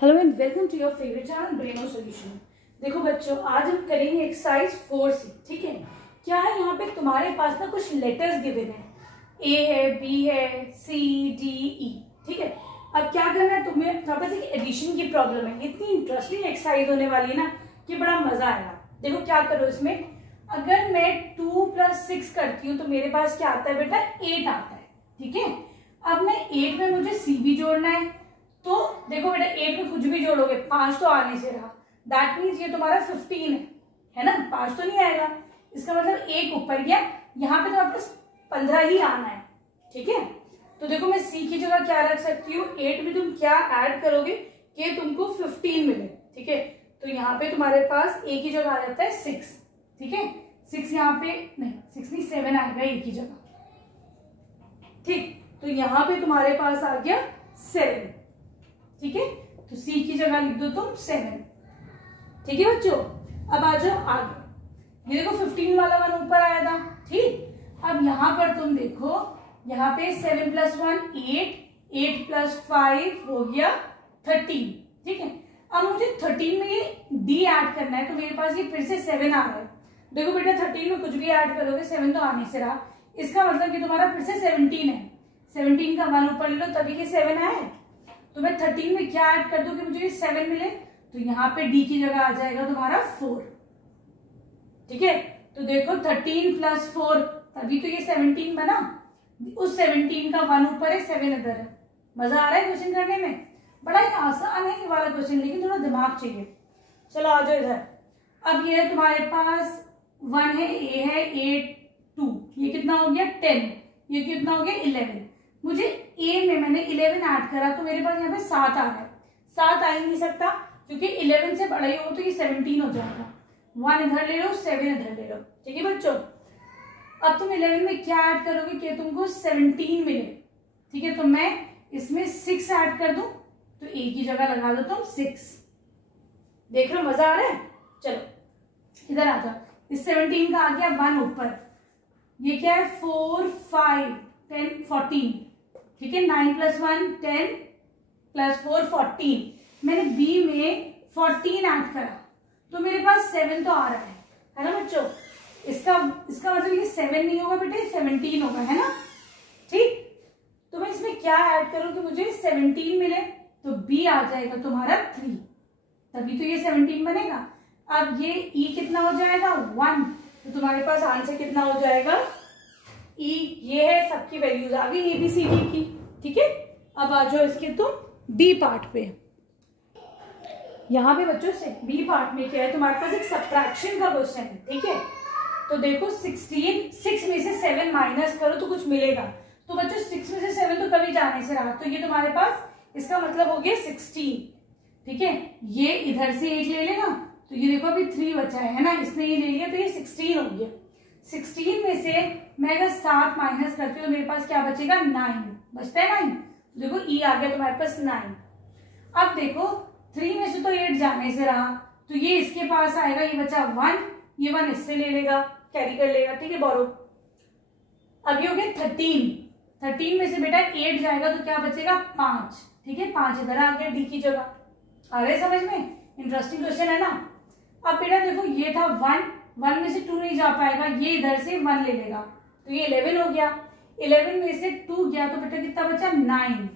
Hello and welcome to your favourite channel Braino Solution. देखो बच्चों, आज हम करेंगे एक्सरसाइज 4C। ठीक है, क्या है यहाँ पे तुम्हारे पास ना कुछ लेटर्स गिवन है, ए है, बी है, सी, डी, ई। ठीक है, अब क्या करना है तुम्हें, तुम्हारे पास एक एडिशन की प्रॉब्लम है। इतनी इंटरेस्टिंग एक्सरसाइज होने वाली है ना कि बड़ा मजा आएगा। देखो क्या करो इसमें, अगर मैं 2 + 6 करती हूँ तो मेरे पास क्या आता है बेटा, 8 आता है। ठीक है, अब मैं 8 में मुझे सी भी जोड़ना है, तो देखो बेटा 8 में कुछ भी जोड़ोगे 5 तो आने से रहा, दैट मीन्स ये तुम्हारा 15 है ना, 5 तो नहीं आएगा, इसका मतलब 1 ऊपर गया, यहाँ पे तुम्हारे पास 15 ही आना है। ठीक है, तो देखो मैं सी की जगह क्या रख सकती हूँ, 8 में तुम क्या ऐड करोगे कि तुमको 15 मिले। ठीक है, तो यहाँ पे तुम्हारे पास ए की जगह आ जाता है 6। ठीक है, 6 यहाँ पे नहीं, 6 नहीं 7 आएगा ए की जगह। ठीक, तो यहाँ पे तुम्हारे पास आ गया 7। ठीक है, तो सी की जगह लिख दो तुम 7। ठीक है बच्चों, अब आ जाओ आगे। ये देखो 15 वाला 1 ऊपर आया था। ठीक, अब यहां पर तुम देखो, यहाँ पे 7 + 1 8, 8 + 5 हो गया 13। ठीक है, अब मुझे 13 में ये डी ऐड करना है, तो मेरे पास ये फिर से 7 आ रहा है। देखो बेटा 13 में कुछ भी ऐड करोगे 7 तो आने से रहा, इसका मतलब कि तुम्हारा फिर से 17 है। 17 का 1 ऊपर ले लो तभी कि 7 आए, तो मैं 13 में क्या ऐड कर दूं कि मुझे 7 मिले, तो यहाँ पे डी की जगह आ जाएगा तुम्हारा 4। ठीक है, तो देखो 13 + 4 तभी तो ये 17 बना, उस 17 का 1 ऊपर है, 7 इधर है। मजा आ रहा है क्वेश्चन करने में, बड़ा ही आसान है ये वाला क्वेश्चन, लेकिन थोड़ा दिमाग चाहिए। चलो आ जाओ इधर। अब ये है तुम्हारे पास 1 है, ए है, 8 2, ये कितना हो गया 10, ये कितना हो गया 11। मुझे ए में मैंने 11 ऐड करा, तो मेरे पास यहाँ पे 7 आ रहा है। 7 आ ही नहीं सकता क्योंकि 11 से बड़ा ही हो तो ये 17 हो जाएगा। 1 इधर ले लो, 7 इधर ले लो। ठीक है बच्चों, अब तुम 11 में क्या ऐड करोगे कि तुमको 17 मिले। ठीक है, तो मैं इसमें 6 ऐड कर दूं, तो ए की जगह लगा दो तुम 6। देख लो मजा आ रहा है। चलो इधर आ जाओ, इस 17 का आ गया 1 ऊपर, ये क्या है 4 5 10 14। ठीक है, 9 + 1 10 + 4 14। मैंने बी में 14 ऐड करा, तो मेरे पास 7 तो आ रहा है ना बच्चों। इसका मतलब ये 7 नहीं होगा बेटे, 17 होगा, है ना। ठीक, तो मैं इसमें क्या ऐड करूं कि मुझे 17 मिले, तो बी आ जाएगा तुम्हारा 3, तभी तो ये 17 बनेगा। अब ये ई कितना हो जाएगा 1, तो तुम्हारे पास आंसर कितना हो जाएगा ई। ये है सबकी वैल्यूज आ गई ABCD की। ठीक है, अब आ जाओ इसके तुम बी पार्ट पे। यहाँ पे बच्चों से बी पार्ट में क्या है, तुम्हारे पास एक सब्ट्रैक्शन का क्वेश्चन है। ठीक है, तो देखो 16, 6 में से 7 माइनस करो तो कुछ मिलेगा, तो बच्चों 6 में से 7 तो कभी जाने से रहा, तो ये तुम्हारे पास इसका मतलब हो गया 16। ठीक है, ये इधर से 1 ले लेगा, तो ये देखो अभी 3 बचा है ना, इसने ये ले लिया, तो ये 16 हो गया। 16 में से मैं अगर 7 माइनस करती हूँ तो मेरे पास क्या बचेगा 9 बचता है। 9, देखो ई आ गया तुम्हारे पास 9। अब देखो 3 में से तो 8 जाने से रहा, तो ये इसके पास आएगा, ये बचा 1, ये 1 इससे ले लेगा, कैरी कर लेगा। ठीक है, बोरो। अब ये हो गया 13। 13 में से बेटा 8 जाएगा तो क्या बचेगा 5। ठीक है, 5 इधर आ गया डी की जगह। आ रहे समझ में, इंटरेस्टिंग क्वेश्चन है ना। अब बेटा देखो ये था 1 में से 2 नहीं जा पाएगा, ये इधर से 1 ले लेगा, तो ये 11 हो गया। 11 में से 2 गया तो बेटा कितना बचा 9।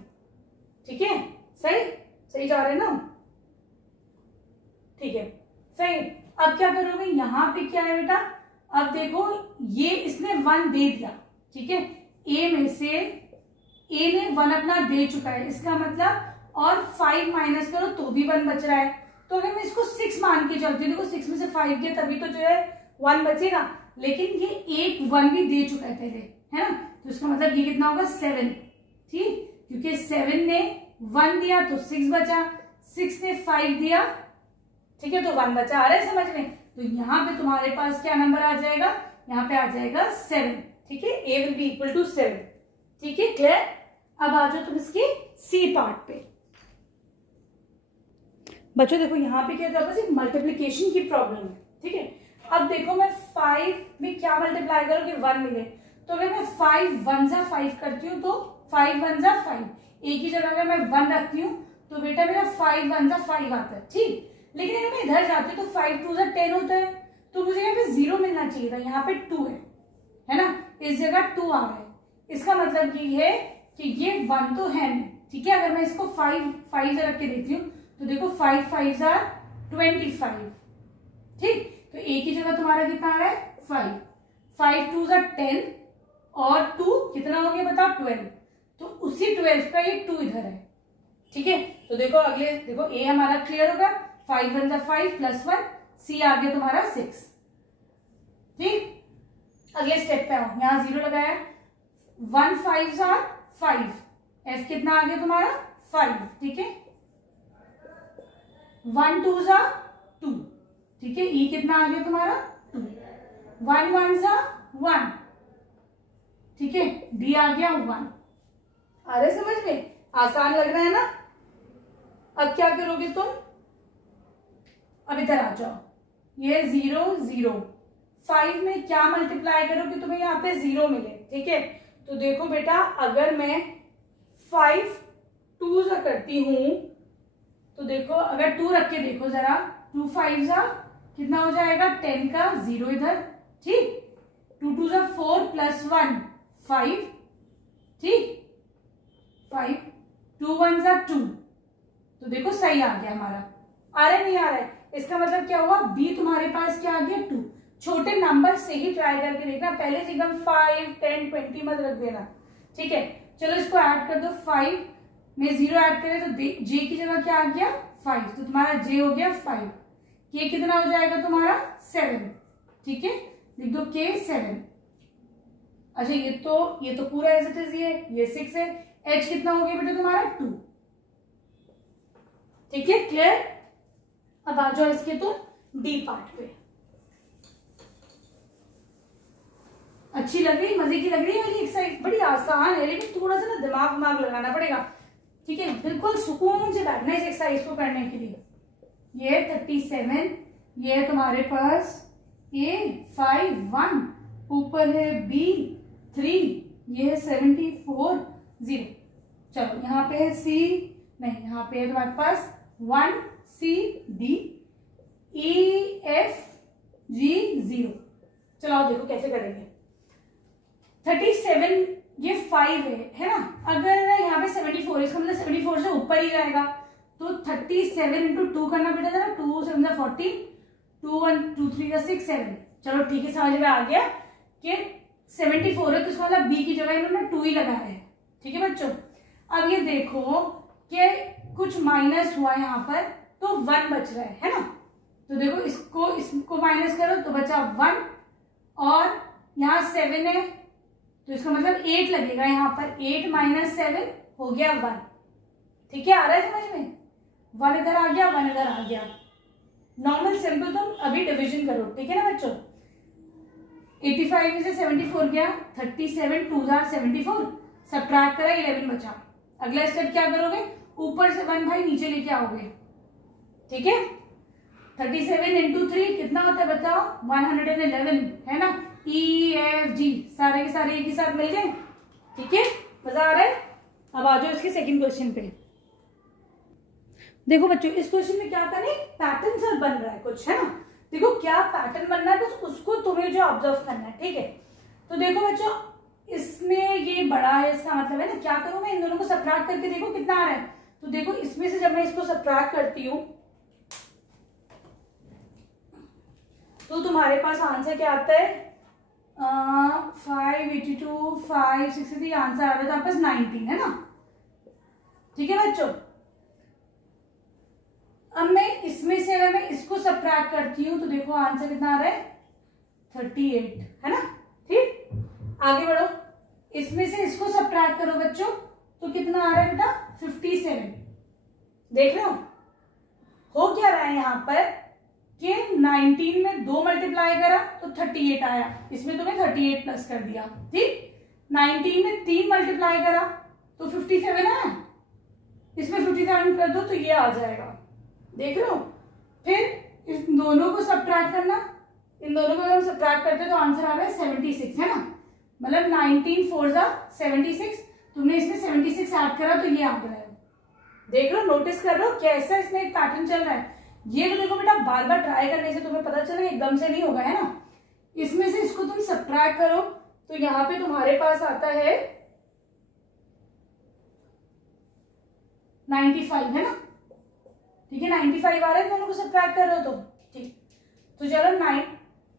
ठीक है, सही जा रहे हैं ना। ठीक है, सही। अब क्या करोगे, यहाँ पे क्या है बेटा, अब देखो ये इसने 1 दे दिया। ठीक है, ए में से ए ने 1 अपना दे चुका है, इसका मतलब और 5 माइनस करो तो भी 1 बच रहा है। तो अगर मैं इसको 6 मान के चलती हूँ, देखो 6 में से 5 गया तभी तो जो है 1 बचेगा, लेकिन ये एक 1 भी दे चुका है पहले, है ना, तो इसका मतलब ये कितना होगा 7। ठीक, क्योंकि 7 ने 1 दिया तो 6 बचा, 6 ने 5 दिया, ठीक है, तो 1 बचा। आ रहा है समझ में, तो यहाँ पे तुम्हारे पास क्या नंबर आ जाएगा, यहाँ पे आ जाएगा 7। ठीक है, ए विल बी इक्वल टू 7। ठीक है, क्लियर। अब आ जाओ तुम इसके सी पार्ट पे। बच्चों देखो यहाँ पे क्या है, मल्टीप्लीकेशन की प्रॉब्लम है। ठीक है, अब देखो मैं 5 में क्या मल्टीप्लाई करूँ कि 1 मिले, तो अगर मैं 5 1 जा 5 करती हूँ तो 5 1 जा 5, ए की जगह अगर मैं 1 रखती हूँ तो बेटा मेरा 5 1 जा 5 आता है, ठीक। लेकिन अगर मैं इधर जाती हूँ तो 5 2 जा 10 होता है, तो मुझे यहाँ पे 0 मिलना चाहिए था, यहाँ पे 2 है ना, इस जगह 2 आ रहा है। इसका मतलब ये है कि ये 1 तो है नहीं, ठीक है। अगर मैं इसको 5 5 रख के देती हूँ तो देखो 5 5 जा 25, ठीक। तो एक ही जगह तुम्हारा कितना आ रहा है 5, 5 2 जा 10 और 2 कितना हो गया बताओ 12, तो उसी 12 का ये 2 इधर है, ठीक है। तो देखो अगले देखो ए हमारा क्लियर होगा, 5 1 जा 5 प्लस 1, सी आ गया तुम्हारा 6, ठीक। अगले स्टेप पे आओ, यहाँ 0 लगाया, 1 5 जा 5, एफ कितना आ गया तुम्हारा 5, ठीक है। 1 2 जा 2, ठीक है। ई कितना आ गया तुम्हारा 2, 1 1 जा 1, ठीक है। डी आ गया 1। आ रहे समझ में, आसान लग रहा है ना। अब क्या करोगे तुम, अब इधर आ जाओ, ये 0 0, 5 में क्या मल्टीप्लाई करो कि तुम्हें यहाँ पे 0 मिले, ठीक है। तो देखो बेटा अगर मैं 5 2 जा करती हूं तो देखो अगर 2 रख के देखो जरा, 2 5 जा कितना हो जाएगा 10 का 0 इधर, ठीक। 2 2 जा 4 प्लस 1 5, ठीक, 5, 2 1 जा 2, तो देखो सही आ गया हमारा। आ रहा है नहीं आ रहा है, इसका मतलब क्या हुआ, बी तुम्हारे पास क्या आ गया 2। छोटे नंबर से ही ट्राई करके देखना, पहले से एकदम 5 10 20 मत रख देना, ठीक है। चलो इसको ऐड कर दो, 5 में 0 ऐड करें तो जे की जगह क्या आ गया 5, तो तुम्हारा जे हो गया 5, के कितना हो जाएगा तुम्हारा 7, ठीक है। लिख दो के 7। अच्छा ये तो पूरा एज इट इज ये 6 है। एच कितना हो गया बेटा तुम्हारा 2, ठीक है, क्लियर। अब आ जाओ इसके तो डी पार्ट पे। अच्छी लग रही, मजे की लग रही है वाली एक्सरसाइज, बड़ी आसान है लेकिन थोड़ा सा ना दिमाग लगाना पड़ेगा, ठीक है। बिल्कुल सुकून से बैठना इस एक्सरसाइज को करने के लिए। ये 37, ये है तुम्हारे पास ए 5 1, ऊपर है बी 3, ये है 74 0। चलो यहाँ पे है सी, नहीं यहाँ पे है तुम्हारे पास 1 C D E F G 0। चलो आओ देखो कैसे करेंगे। 37 ये 5 है ना, अगर यहाँ पे 74 है, इसका मतलब 74 से ऊपर ही जाएगा, तो 37 इंटू 2 करना बेटा जरा, 2 7 40, 2 1 2 3 का 6 7। चलो ठीक है, समझ में आ गया कि 74 है तो इसका मतलब बी की जगह इन्होंने 2 ही लगाया है, ठीक है बच्चों। अब ये देखो कि कुछ माइनस हुआ यहाँ पर तो 1 बच रहा है ना, तो देखो इसको माइनस करो तो बचा 1, और यहाँ 7 है तो इसका मतलब 8 लगेगा यहाँ पर, 8 माइनस 7 हो गया 1, ठीक है। आ रहा है समझ में, 1 इधर आ गया 1 इधर आ गया। नॉर्मल सिंपल तुम अभी डिवीजन करो, ठीक है ना बच्चों। 85 में से 74 गया, 37 2 74, सबट्रैक्ट करा 11 बचा। अगला स्टेप क्या करोगे, ऊपर से 1 भाई नीचे लेके आओगे, ठीक है। 37 इंटू 3 कितना होता है बताओ, 111 है ना। ई एफ जी सारे के सारे एक ही साथ मिल गए, ठीक है, मजा आ रहा है। अब आ जाओ इसके सेकंड क्वेश्चन पे। देखो बच्चों इस क्वेश्चन में क्या करें, पैटर्न सर बन रहा है कुछ, है ना। देखो क्या पैटर्न बन रहा है, बस उसको तुम्हें जो ऑब्जर्व करना है, ठीक है। तो देखो बच्चों इसमें ये बड़ा है, इसका मतलब है ना, क्या करूं मैं, इन दोनों को सबट्रैक्ट करके देखो कितना आ रहा है। तो देखो इसमें से जब मैं इसको सबट्रैक्ट करती हूँ तो तुम्हारे पास आंसर क्या आता है, 582 563 आंसर आ रहा है, तो आपके पास 19 है ना, ठीक है बच्चों। अब मैं इसमें से अगर मैं इसको सबट्रैक्ट करती हूँ तो देखो आंसर कितना आ रहा है 38, है ना, ठीक। आगे बढ़ो, इसमें से इसको सबट्रैक्ट करो बच्चों तो कितना आ रहा है बेटा 57। देख रहे हो क्या रहा है यहाँ पर कि 19 में 2 मल्टीप्लाई करा तो 38 आया, इसमें तुम्हें 38 प्लस कर दिया, ठीक। 19 में 3 मल्टीप्लाई करा तो 57 आया, इसमें 57 कर दो तो ये आ जाएगा, देख रहे हो। फिर इस दोनों को सबट्रैक्ट करना, इन दोनों को अगर हम सबट्रैक्ट करते तो आंसर आ रहा है 76, है ना, मतलब 19 4 जा 76, तुमने इसमें 76 ऐड करा तो ये आ रहा है। देख लो, नोटिस कर रहे हो कैसा इसमें एक पैटर्न चल रहा है। ये तो देखो बेटा बार बार ट्राई करने से तुम्हें पता चला एकदम से नहीं होगा, है ना। इसमें से इसको तुम सब्ट्रैक्ट करो तो यहाँ पे तुम्हारे पास आता है 95, है ना। ठीक है, 95 आ रहा है, दोनों को सब्ट्रैक्ट कर रहे हो तो ठीक। तो चलो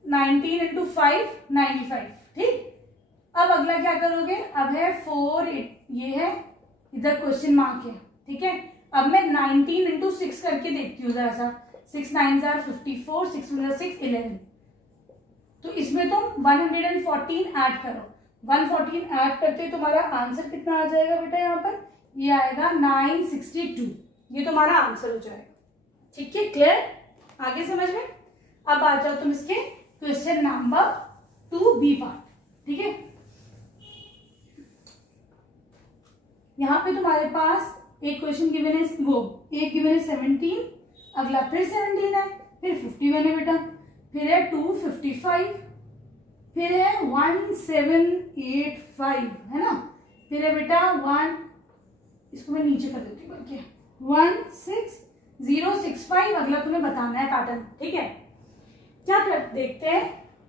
19 इंटू 5 95, ठीक। अब अगला क्या करोगे, अब है 4 ये है, इधर क्वेश्चन मार्क है, ठीक है। अब मैं 19 इंटू 6 करके देखती हूँ जरा सा। 6 9 are 54, 6 6 11। तो इसमें तुम 114 ऐड करो। 114 ऐड करते तुम्हारा आंसर कितना आ जाएगा बेटा, यहाँ पर ये आएगा 962। ये तुम्हारा आंसर हो जाएगा, ठीक है। क्लियर, आगे समझ में। अब आ जाओ तुम इसके क्वेश्चन नंबर 2B पार्ट, ठीक है। यहाँ पे तुम्हारे पास एक क्वेश्चन गिवन है, वो एक गिवन है 17, अगला फिर 17 है, फिर 51 है बेटा, फिर है 255, फिर है 1785, है ना। फिर है बेटा 1, इसको मैं नीचे कर देती हूँ बल्कि 16065। अगला तुम्हें बताना है पैटर्न, ठीक है। क्या कर देखते हैं,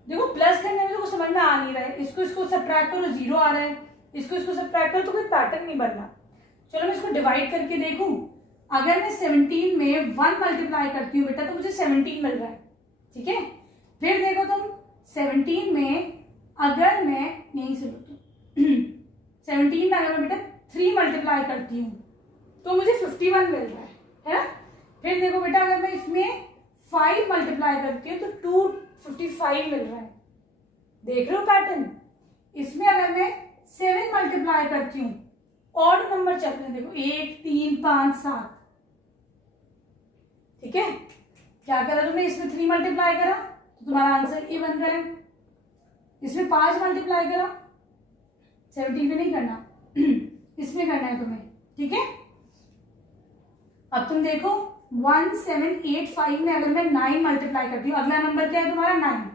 देखो प्लस करने में तो समझ में आ नहीं रहा है। इसको सब्ट्रैक्ट करो, 0 आ रहा है, इसको सब्ट्रैक्ट करो तो कोई पैटर्न नहीं बन रहा। चलो मैं इसको डिवाइड करके देखूं। अगर मैं 17 में 1 मल्टीप्लाई करती हूँ बेटा तो मुझे 17 मिल रहा है, ठीक है। फिर देखो तुम 17 में अगर मैं यहीं से 17 में अगर मैं बेटा 3 मल्टीप्लाई करती हूँ तो मुझे 51 मिल रहा है ना। फिर देखो बेटा अगर मैं इसमें 5 मल्टीप्लाई करती हूँ तो 255 मिल रहा है। देख रहे हो पैटर्न। इसमें अगर मैं 7 मल्टीप्लाई करती हूँ, ऑड नंबर चल रहे हैं, देखो 1 3 5 7, ठीक है। क्या करा तुमने, इसमें 3 मल्टीप्लाई करा तो तुम्हारा आंसर ए बन रहा है। इसमें 5 मल्टीप्लाई करा, 17 पे नहीं करना इसमें करना है तुम्हें, ठीक है। अब तुम देखो 1785 में अगर मैं 9 मल्टीप्लाई करती हूँ, अगला नंबर क्या है तुम्हारा 9।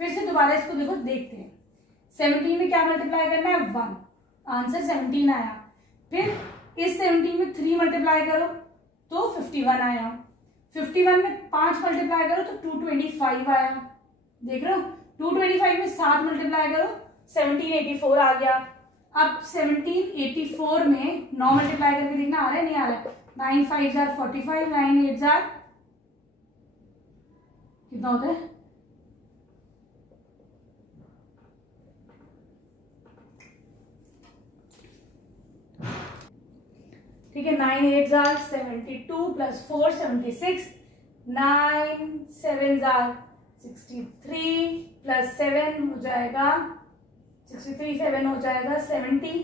फिर से दोबारा इसको देखो देखते हैं। 17 में क्या मल्टीप्लाई करना है 1, आंसर 17 आया। फिर इस 17 में 3 मल्टीप्लाई करो तो 51 आया। 51 में 5 मल्टीप्लाई करो तो 225 आया। देख रहे हो, 225 में 7 मल्टीप्लाई करो 1784 आ गया। अब 1784 में 9 मल्टीप्लाई करके देखना आ रहा है नहीं आ रहा है। 9 5 are 45, 9 8 are कितना होता है, ठीक है। 9 8 are 72 प्लस 4 76, 9 7 are 63 प्लस 7 हो जाएगा 63, 7 हो जाएगा 70,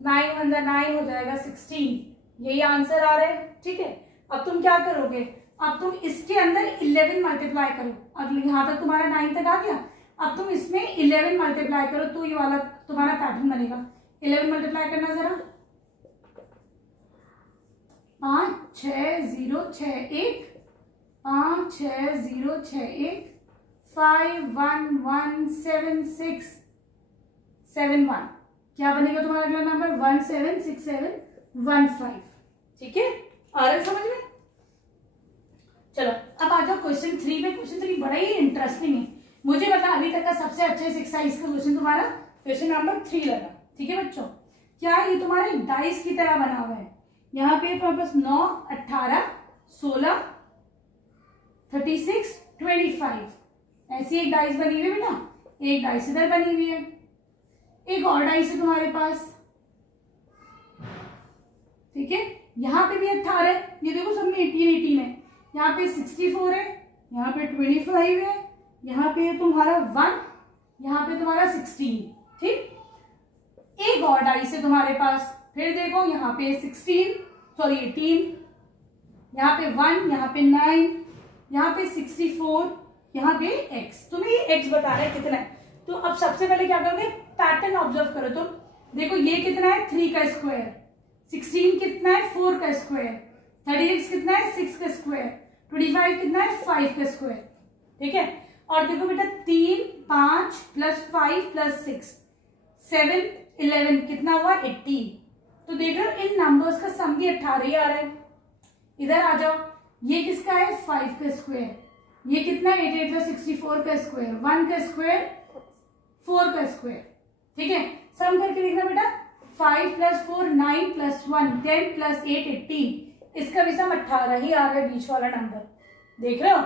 9 1 9 हो जाएगा 16। यही आंसर आ रहा है, ठीक है। अब तुम क्या करोगे, अब तुम इसके अंदर 11 मल्टीप्लाई करो। अब यहां तक तुम्हारा 9 तक आ गया। अब तुम इसमें 11 मल्टीप्लाई करो तो ये वाला तुम्हारा पैटर्न बनेगा। 11 मल्टीप्लाई करना जरा, 5 6 0 6 1, 5 6 0 6 1, 5 1 1 7 6 7 1। क्या बनेगा तुम्हारा अगला नंबर 176715, ठीक है। आ रहा है समझ में। चलो अब आ जाओ क्वेश्चन 3 में। क्वेश्चन 3 बड़ा ही इंटरेस्टिंग है। मुझे पता अभी तक का सबसे अच्छे से एक्सरसाइज का क्वेश्चन तुम्हारा क्वेश्चन नंबर 3 लगा, ठीक है बच्चों। क्या ये तुम्हारे डाइस की तरह बना हुआ है। यहाँ पे पास 9 18 16 36 25 ऐसी एक डाइस बनी हुई है बेटा। एक डाइस इधर बनी हुई है, एक और डाइस है तुम्हारे पास, ठीक है। यहाँ पे भी 18 है, ये देखो सब में 18 18 है। यहाँ पे 64 है, यहाँ पे 25 है, यहाँ पे तुम्हारा 1, यहाँ पे तुम्हारा 16, ठीक। एक और डाइस है तुम्हारे पास। फिर देखो यहाँ पे 18, यहाँ पे 1, यहाँ पे 9, यहाँ पे 64, यहाँ पे x। तुम्हें ये x बता रहा है कितना है। तो अब सबसे पहले क्या करोगे, पैटर्न ऑब्जर्व करो तुम। देखो ये कितना है 3 का स्क्वायर, 16 कितना है 4 का स्क्वायर, 36 कितना है 6 का स्क्वायर, 25 कितना है 5 का स्क्वायर, ठीक है। और देखो बेटा 3 5 प्लस 5 प्लस 6 7 11 कितना हुआ 80। तो देख रहे हो इन नंबर्स का सम भी 18 ही आ रहा है। इधर आ जाओ, ये किसका है 5 का स्क्वायर, ये कितना है 8 8 64 का स्क्वायर, 1 का स्क्वायर 4 का स्क्वायर। ठीक है, सम करके देखना बेटा, 5 + 4 9 + 1 10 + 8 18, इसका भी सम 18 ही आ रहा है बीच वाला नंबर, देख रहे हो।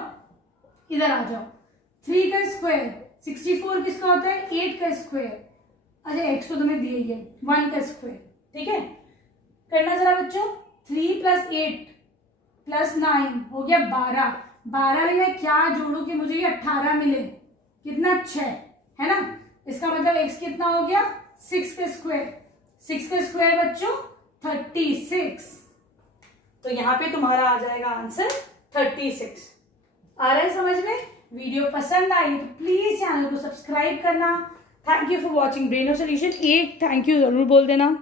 इधर आ जाओ, 3 का स्क्वायर 64 किसका होता है 8 का स्क्वायर, अच्छा 100 तो तुम्हें दिए ही है, 1 का स्क्वायर। ठीक है, करना जरा बच्चों, 3 + 8 + 9 हो गया 12, 12 में मैं क्या जोड़ू कि मुझे ये 18 मिले, कितना 6 है ना, इसका मतलब x कितना हो गया 6 का स्क्वायर, 6 का स्क्वायर बच्चों 36, तो यहाँ पे तुम्हारा आ जाएगा आंसर 36। आ रहा है समझ में। वीडियो पसंद आई तो प्लीज चैनल को सब्सक्राइब करना। Thank you for watching Braino Solution. एक थैंक यू जरूर बोल देना।